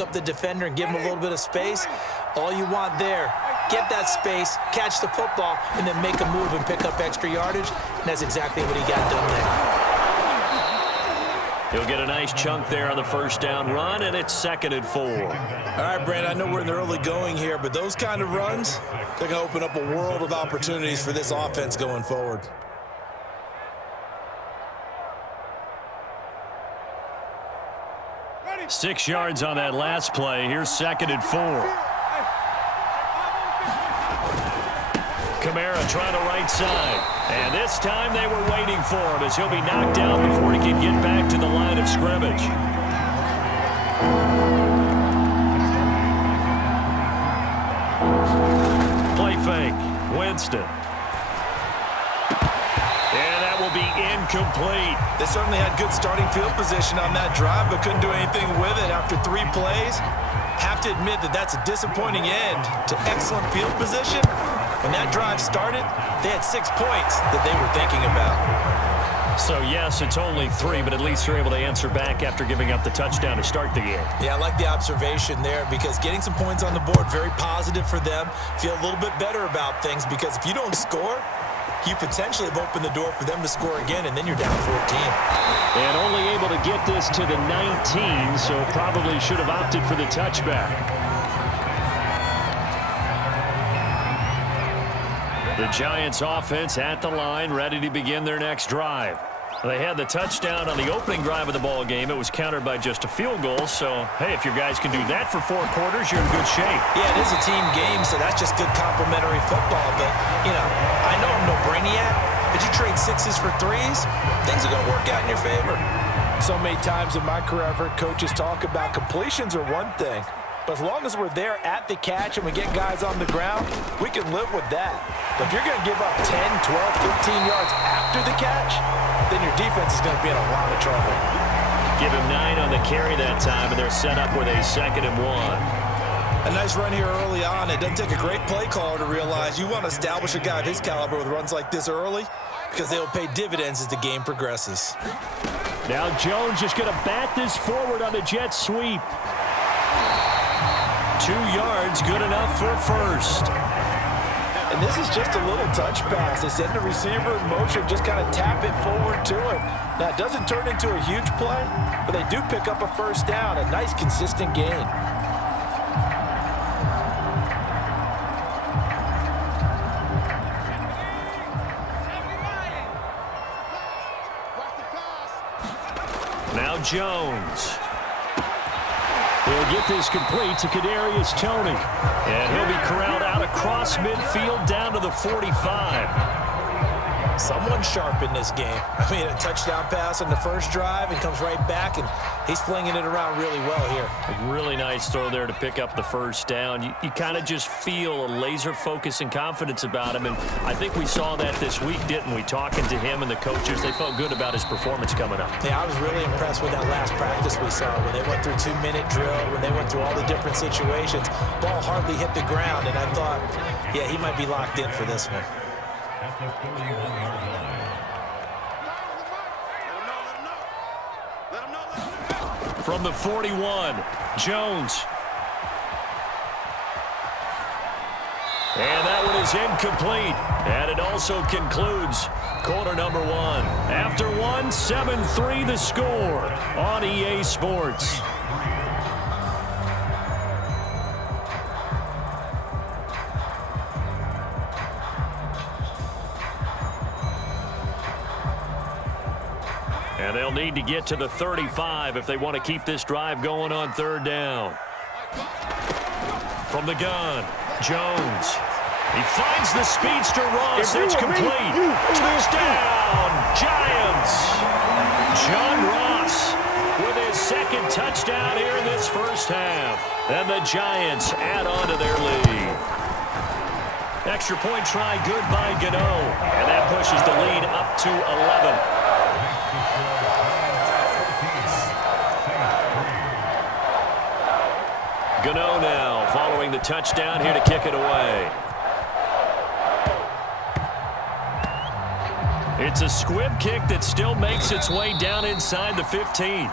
up the defender and give him a little bit of space. All you want there, get that space, catch the football, and then make a move and pick up extra yardage. And that's exactly what he got done there. He'll get a nice chunk there on the first down run, and it's 2nd and 4. All right, Brandon, I know we're in the early going here, but those kind of runs, they're going to open up a world of opportunities for this offense going forward. Ready. 6 yards on that last play. Here's 2nd and 4. Kamara trying to right side. And this time they were waiting for him as he'll be knocked down before he can get back to the line of scrimmage. Play fake. Winston. And that will be incomplete. They certainly had good starting field position on that drive, but couldn't do anything with it after 3 plays. Have to admit that that's a disappointing end to excellent field position. When that drive started, they had 6 points that they were thinking about. So, yes, it's only 3, but at least they're able to answer back after giving up the touchdown to start the game. Yeah, I like the observation there because getting some points on the board, very positive for them. Feel a little bit better about things because if you don't score, you potentially have opened the door for them to score again, and then you're down 14. And only able to get this to the 19, so probably should have opted for the touchback. The Giants offense at the line, ready to begin their next drive. They had the touchdown on the opening drive of the ball game. It was countered by just a field goal. So, hey, if your guys can do that for 4 quarters, you're in good shape. Yeah, it is a team game, so that's just good complimentary football. But, you know, I know I'm no brainiac, but you trade 6s for 3s, things are going to work out in your favor. So many times in my career, I've heard coaches talk about completions are one thing. But as long as we're there at the catch and we get guys on the ground, we can live with that. But if you're going to give up 10, 12, 15 yards after the catch, then your defense is going to be in a lot of trouble. Give him 9 on the carry that time, and they're set up with a 2nd and 1. A nice run here early on. It doesn't take a great play caller to realize you want to establish a guy of his caliber with runs like this early because they will pay dividends as the game progresses. Now Jones just going to bat this forward on the jet sweep. 2 yards, good enough for a first. And this is just a little touch pass. They send the receiver in motion, just kind of tap it forward to him. Now, it doesn't turn into a huge play, but they do pick up a first down, a nice, consistent gain. Now Jones. He'll get this complete to Kadarius Toney. And he'll be corralled out across midfield down to the 45. Someone sharp in this game. I mean, a touchdown pass on the first drive and comes right back, and he's flinging it around really well here. A really nice throw there to pick up the first down. You kind of just feel a laser focus and confidence about him, and I think we saw that this week, didn't we? Talking to him and the coaches, they felt good about his performance coming up. Yeah, I was really impressed with that last practice we saw when they went through 2-minute drill, when they went through all the different situations. Ball hardly hit the ground, and I thought, yeah, he might be locked in for this one. From the 41, Jones. And that one is incomplete. And it also concludes quarter number 1. After 1, 7-3 the score on EA Sports. And they'll need to get to the 35 if they want to keep this drive going on 3rd down. From the gun, Jones. He finds the speedster Ross. It's complete. Touchdown, Giants. John Ross with his 2nd touchdown here in this first half. And the Giants add on to their lead. Extra point try good by Gano. And that pushes the lead up to 11. Gano now following the touchdown here to kick it away. It's a squib kick that still makes its way down inside the 15.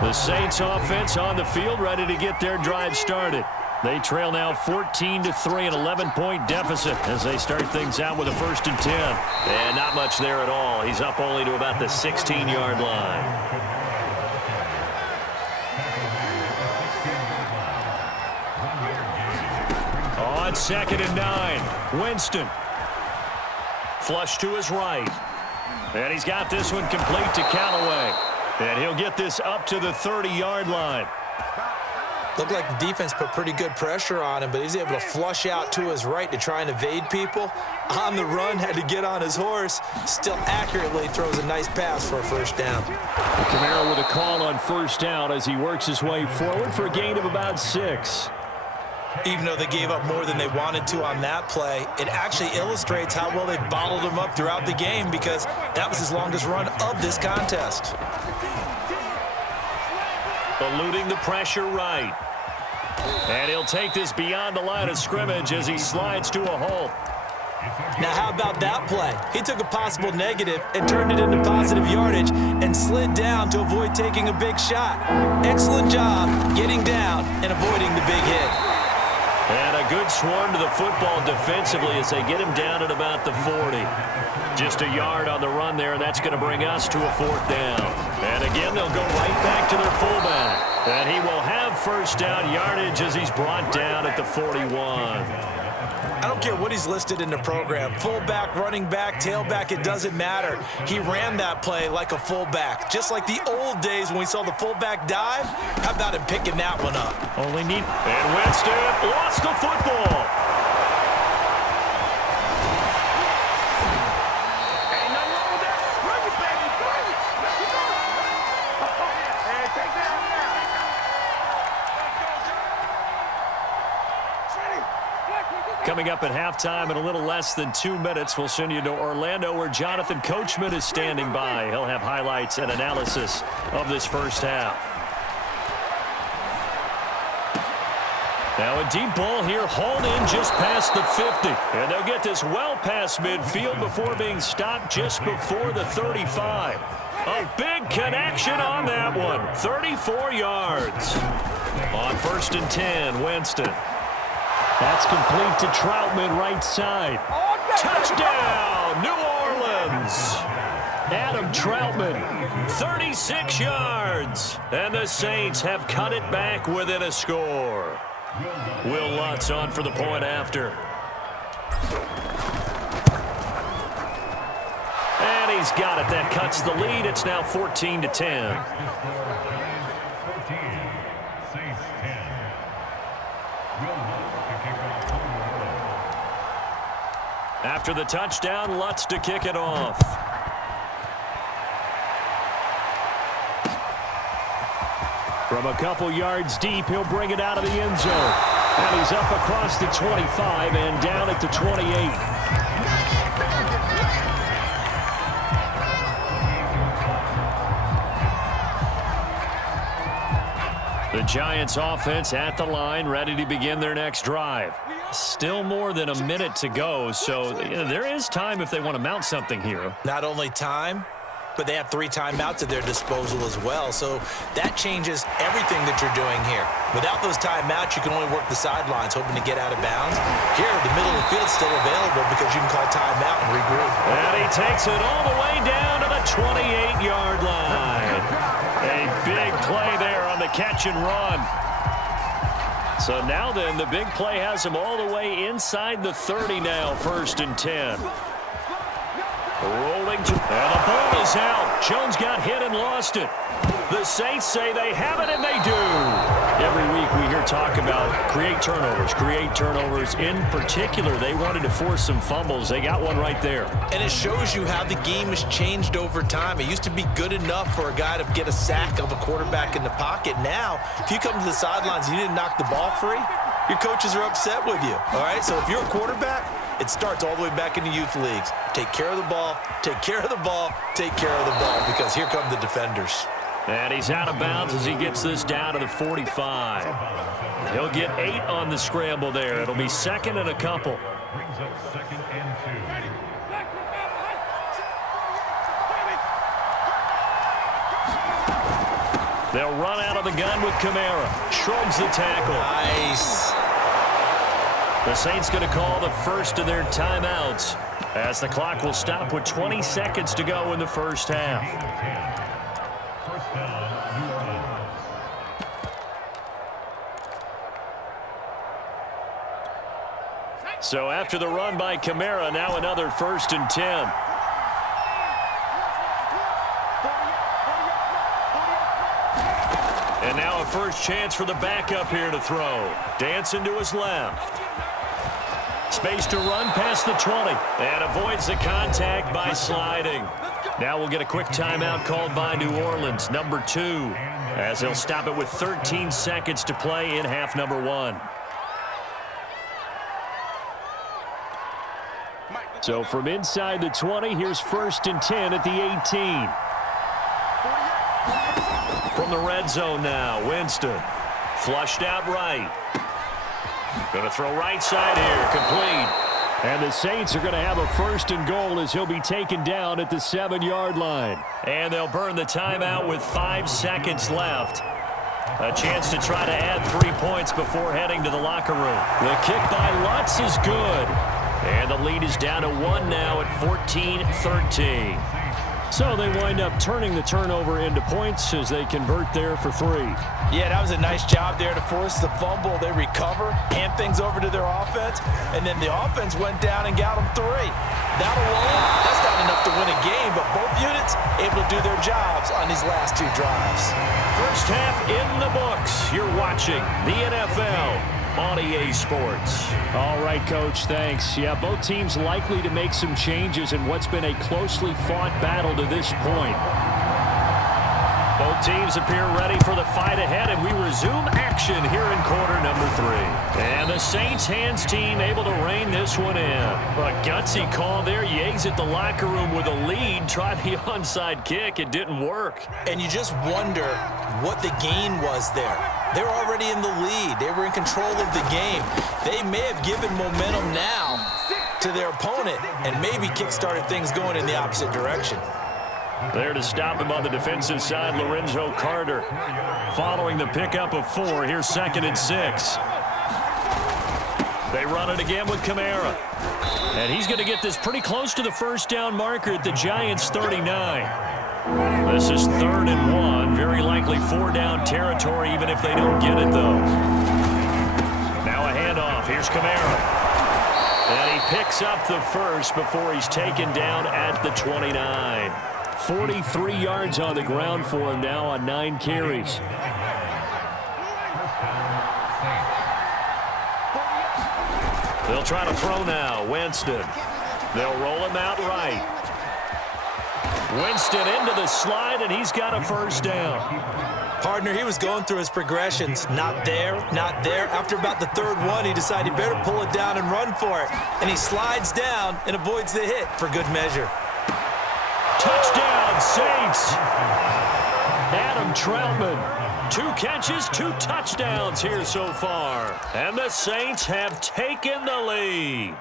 The Saints offense on the field, ready to get their drive started. They trail now 14-3, an 11-point deficit as they start things out with a 1st and 10. And not much there at all. He's up only to about the 16-yard line. On 2nd and 9, Winston. Flush to his right. And he's got this one complete to Callaway. And he'll get this up to the 30-yard line. Looked like the defense put pretty good pressure on him, but he's able to flush out to his right to try and evade people. On the run, had to get on his horse. Still accurately throws a nice pass for a 1st down. Kamara with a call on 1st down as he works his way forward for a gain of about 6. Even though they gave up more than they wanted to on that play, it actually illustrates how well they bottled him up throughout the game because that was his longest run of this contest. Eluding the pressure right. And he'll take this beyond the line of scrimmage as he slides to a halt. Now, how about that play? He took a possible negative and turned it into positive yardage and slid down to avoid taking a big shot. Excellent job getting down and avoiding the big hit. And a good swarm to the football defensively as they get him down at about the 40. Just a yard on the run there, and that's going to bring us to a 4th down. And again, they'll go right back to their fullback. And he will have 1st down yardage as he's brought down at the 41. I don't care what he's listed in the program. Fullback, running back, tailback, it doesn't matter. He ran that play like a fullback. Just like the old days when we saw the fullback dive. How about him picking that one up? Only need. And Winston lost the football. Coming up at halftime in a little less than 2 minutes, we'll send you to Orlando where Jonathan Coachman is standing by. He'll have highlights and analysis of this 1st half. Now a deep ball here, hauled in just past the 50. And they'll get this well past midfield before being stopped just before the 35. A big connection on that one. 34 yards. On 1st and 10, Winston. That's complete to Troutman, right side. Touchdown, New Orleans. Adam Troutman, 36 yards. And the Saints have cut it back within a score. Will Lutz on for the point after. And he's got it. That cuts the lead. It's now 14-10. After the touchdown, Lutz to kick it off. From a couple yards deep, he'll bring it out of the end zone. And he's up across the 25 and down at the 28. The Giants offense at the line, ready to begin their next drive. Still more than a minute to go, so there is time if they want to mount something here. Not only time, but they have 3 timeouts at their disposal as well, so that changes everything that you're doing here. Without those timeouts, you can only work the sidelines, hoping to get out of bounds. Here, the middle of the field is still available because you can call timeout and regroup. And he takes it all the way down to the 28-yard line. A big play there on the catch and run. So now then, the big play has him all the way inside the 30 now, 1st and 10. Rolling to, and the ball is out. Jones got hit and lost it. The Saints say they have it, and they do. Every week we hear talk about create turnovers. In particular, they wanted to force some fumbles. They got one right there. And it shows you how the game has changed over time. It used to be good enough for a guy to get a sack of a quarterback in the pocket. Now, if you come to the sidelines and you didn't knock the ball free, your coaches are upset with you. All right, so if you're a quarterback, it starts all the way back in the youth leagues. Take care of the ball, take care of the ball, take care of the ball, because here come the defenders. And he's out of bounds as he gets this down to the 45. He'll get 8 on the scramble there. It'll be 2nd and a couple. Brings up 2nd and 2. They'll run out of the gun with Kamara. Shrugs the tackle. Nice. The Saints going to call the first of their timeouts as the clock will stop with 20 seconds to go in the first half. First down, New Orleans. So after the run by Kamara, now another 1st and 10. And now a first chance for the backup here to throw. Dancing to his left. Space to run past the 20. And avoids the contact by sliding. Now we'll get a quick timeout called by New Orleans, number 2, as they'll stop it with 13 seconds to play in half number 1. So from inside the 20, here's 1st and 10 at the 18. From the red zone now, Winston. Flushed out right. Going to throw right side here, complete. And the Saints are going to have a 1st and goal as he'll be taken down at the 7-yard line. And they'll burn the timeout with 5 seconds left. A chance to try to add 3 points before heading to the locker room. The kick by Lutz is good. And the lead is down to 1 now at 14-13. So they wind up turning the turnover into points as they convert there for 3. Yeah, that was a nice job there to force the fumble. They recover, hand things over to their offense, and then the offense went down and got them 3. That alone, that's not enough to win a game, but both units able to do their jobs on these last 2 drives. First half in the books. You're watching the NFL on EA Sports. All right, Coach, thanks. Yeah, both teams likely to make some changes in what's been a closely fought battle to this point. Both teams appear ready for the fight ahead, and we resume action here in quarter number 3. And the Saints hands team able to rein this one in. A gutsy call there. You exit the locker room with a lead. Try the onside kick. It didn't work. And you just wonder what the gain was there. They're already in the lead. They were in control of the game. They may have given momentum now to their opponent and maybe kick-started things going in the opposite direction. There to stop him on the defensive side, Lorenzo Carter. Following the pickup of 4, here's 2nd and 6. They run it again with Kamara. And he's going to get this pretty close to the first down marker at the Giants' 39. This is 3rd and 1. Very likely 4 down territory, even if they don't get it, though. Now a handoff. Here's Kamara. And he picks up the first before he's taken down at the 29. 43 yards on the ground for him now on 9 carries. They'll try to throw now. Winston. They'll roll him out right. Winston into the slide, and he's got a 1st down. Partner, he was going through his progressions. Not there, not there. After about the 3rd one, he decided he better pull it down and run for it. And he slides down and avoids the hit for good measure. Touchdown, Saints. Adam Troutman. 2 catches, 2 touchdowns here so far. And the Saints have taken the lead.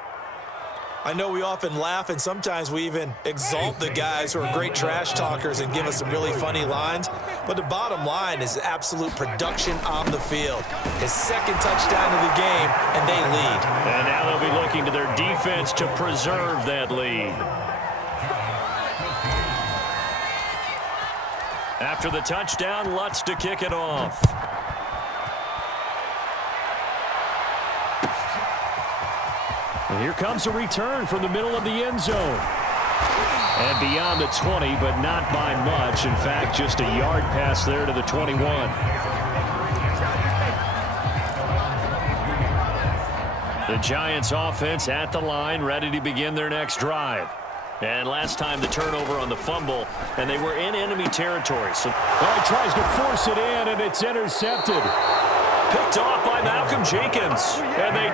I know we often laugh and sometimes we even exalt the guys who are great trash talkers and give us some really funny lines. But the bottom line is absolute production on the field. His 2nd touchdown of the game, and they lead. And now they'll be looking to their defense to preserve that lead. After the touchdown, Lutz to kick it off. And here comes a return from the middle of the end zone. And beyond the 20, but not by much. In fact, just a yard pass there to the 21. The Giants offense at the line, ready to begin their next drive. And last time the turnover on the fumble, and they were in enemy territory. So he tries to force it in, and it's intercepted. Picked off by Malcolm Jenkins. And they